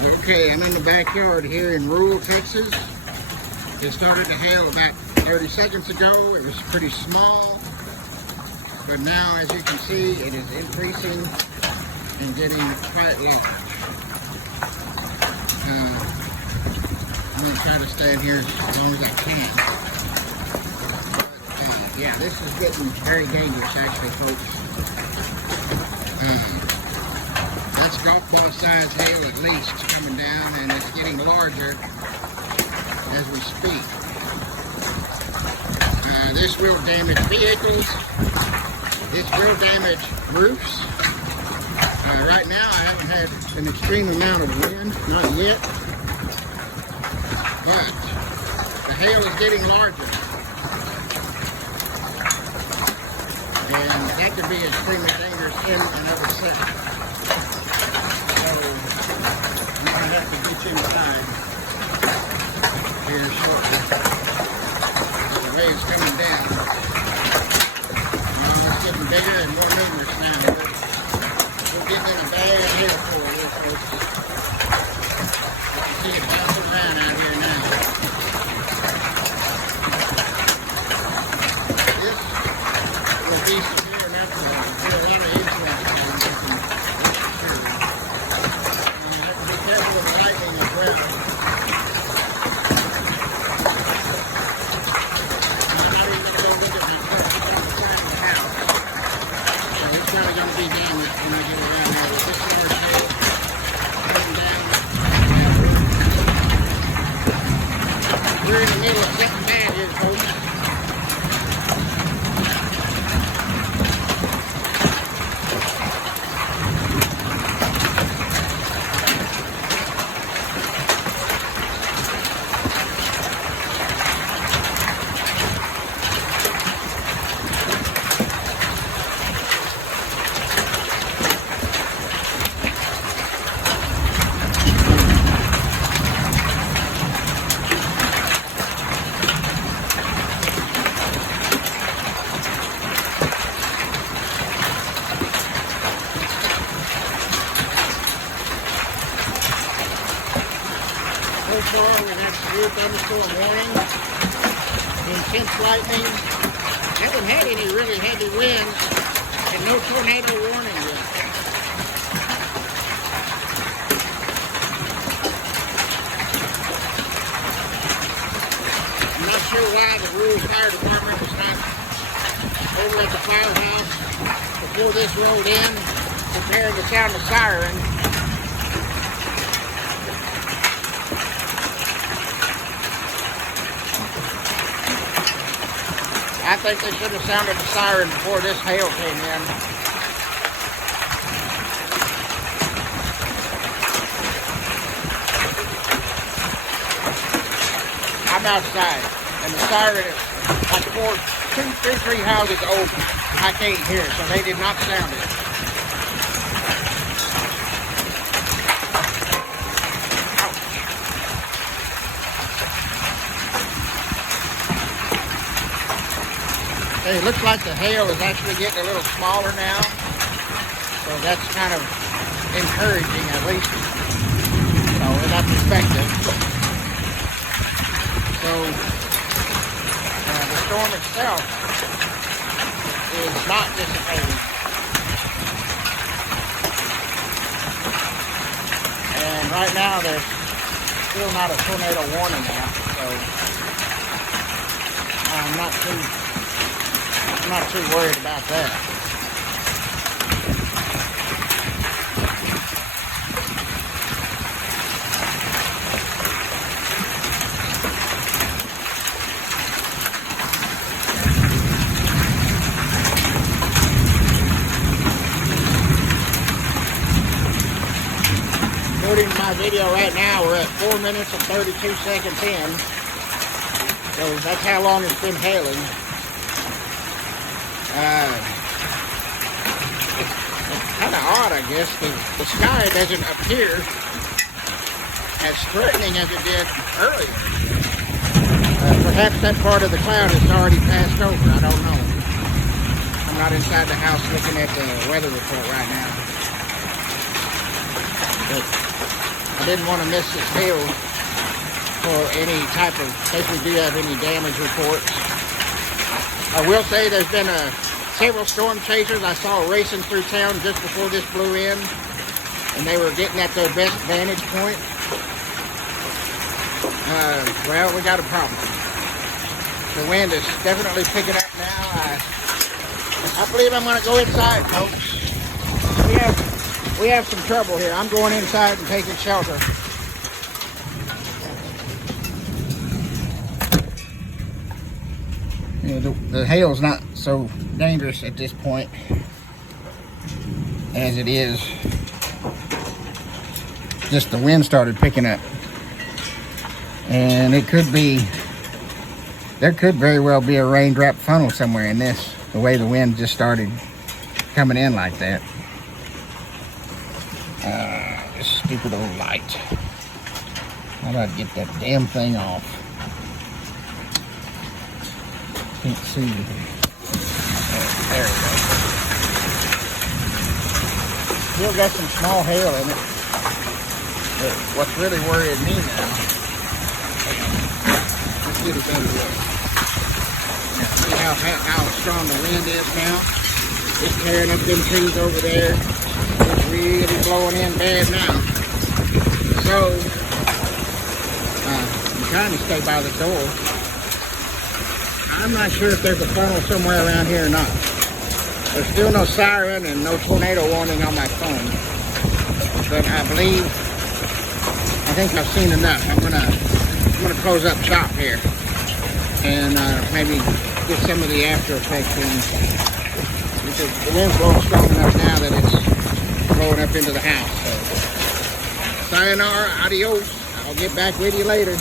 Okay, I'm in the backyard here in rural Texas. It started to hail about 30 seconds ago. It was pretty small, but now, as you can see, it is increasing and getting quite large. I'm going to try to stand here as long as I can. But, yeah, this is getting very dangerous, actually, folks. That's golf ball size hail at least coming down, and it's getting larger as we speak. This will damage vehicles. This will damage roofs. Right now I haven't had an extreme amount of wind, not yet, but the hail is getting larger. And that could be extremely dangerous in and of itself. I'm going to have to get you inside here shortly. The wave's coming down. It's getting bigger and more numerous now. We're getting in a bad hail for it, folks. You can see it bouncing around out here now. This will be severe enough to get a lot of influence on this. Careful with the lightning as well. I'm not even going to go look at my truck. It's on the side of the house. So it's probably going to be damaged when I get around there. With this large hail coming down. We're in the middle of something bad here, folks. So far, we've had severe thunderstorm warning, intense lightning. Haven't had any really heavy winds, and no tornado warning yet. I'm not sure why the rural fire department was not over at the firehouse before this rolled in, preparing to sound the siren. I think they should have sounded the siren before this hail came in. I'm outside, and the siren is like 3 houses over. I can't hear it, so they did not sound it. It looks like the hail is actually getting a little smaller now, so that's kind of encouraging, at least, in that perspective. So the storm itself is not dissipating, and right now there's still not a tornado warning out, so I'm not too worried about that. 40 in my video right now, we're at 4 minutes and 32 seconds in. So that's how long it's been hailing. It's kind of odd, I guess, because the sky doesn't appear as threatening as it did earlier. Perhaps that part of the cloud has already passed over. I don't know. I'm not inside the house looking at the weather report right now. But I didn't want to miss this hail for any type of, in case we do have any damage reports. I will say there's been several storm chasers I saw racing through town just before this blew in, and they were getting at their best vantage point. Well, we got a problem. The wind is definitely picking up now. I believe I'm going to go inside, folks. We have some trouble here. I'm going inside and taking shelter. You know, the hail's not so dangerous at this point as it is. Just the wind started picking up. And it could be, there could very well be a raindrop funnel somewhere in this, the way the wind just started coming in like that. This stupid old light. How do I get that damn thing off? Can't see anything. There we go. Still got some small hail in it. But what's really worrying me now, let's get a better look. See how strong the wind is now? It's tearing up them trees over there. It's really blowing in bad now. So, I'm trying to stay by the door. I'm not sure if there's a funnel somewhere around here or not. There's still no siren and no tornado warning on my phone. But I think I've seen enough. I'm gonna close up shop here and maybe get some of the after effects in, because the wind's blowing strong enough now that it's blowing up into the house. So, sayonara, adios. I'll get back with you later.